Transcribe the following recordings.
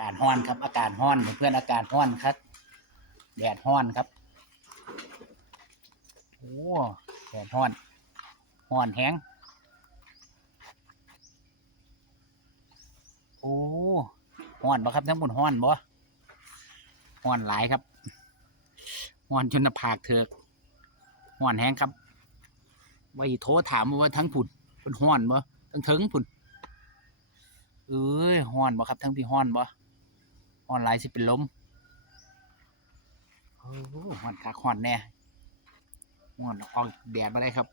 การห้อนครับอากาศห้อนเพื่อนอากาศห้อนครับ แดดห้อนครับโอ้แดดห้อนห้อนแห้งโอ้ห้อนบ่ครับทั้งหมดห้อนบ่ห้อนหลายครับห้อนจนผากเถือกห้อนแห้งครับว่าอีโทรถามว่าทั้งผุดเป็นห้อนบ่ทั้งถึงผุดเอ้ยห้อนบ่ครับทั้งพี่ห้อนบ่ ห้อนหลายสิเป็นลมโอ้ห้อนคักห้อนแน่ห้อนออกแดดมาได้ครับ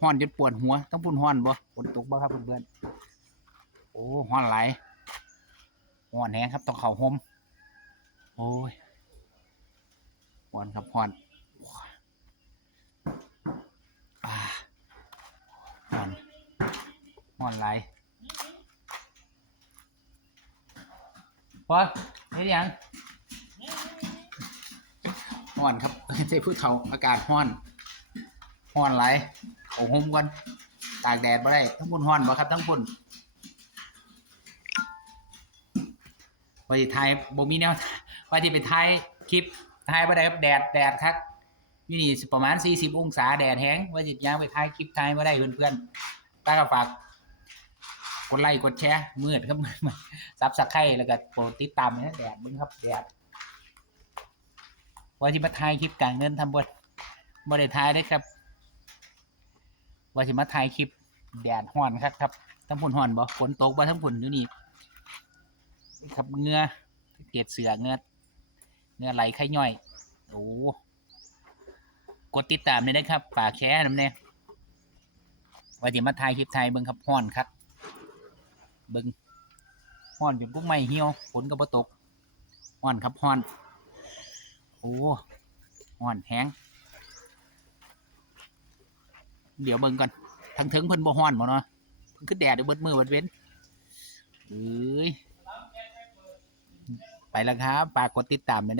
ห้อนจนปวดหัวทั้งพุ่นห้อนบ่ฝนตกบ่ครับเพื่อนๆโอ้ห้อนหลายห้อนแห้งครับต้องเข่าห่มโอ้ยห้อนครับห้อนอ่าห้อนห้อนหลาย พอเห็นยังห้อนครับใช่ผู้เฒ่าอากาศห้อนห้อนหลายเอาห่มกันตากแดดมาได้ทั้งบนห้อนบ่ครับทั้งบนว่าที่ไทยบ่มีแนวว่าที่ไปไทยคลิปไทยบ่ได้ครับแดดแดดครับอยู่นี่สิประมาณ40องศาแดดแห้งว่าจิตยางไปไทยคลิปไทยบ่ได้เพื่อนๆตาก็ฝาก กดไลค์กดแชร์มืดครับซับสไครต์แล้วก็โปรดติดตามนะแดดมึงครับแดดว่าที่มาถ่ายคลิปกลางเงินทำบทบ่ได้ายได้ครับว่าที่มาถ่ายคลิปแดดฮ้อนครับครับทั้งพุ่นฮ้อนบ่ฝนตกบ่ทั้งพุ่นอยู่นี่ครับเงือเกล็ดเสือเงือเงือไหลไข่ย่อยโอ้กดติดตามเลยนะครับฝากแชร์น้ำเนี่ยว่าที่มาถ่ายคลิปไทยเบิ่งครับฮ้อนครับ เบิงห้อนจนพวกไม้เหี่ยวฝนก็บ่ตกห้อนครับห้อน โอ้ห้อนแห้งเดี๋ยวเบิ่งก่อนทั้งเถิงเพิ่นบ่ห้อนบ่เนาะเพิ่นคือแดดอยู่เบิดมือเบิดเว้นเอ้ยไปแล้วครับฝากกดติดตามด้วย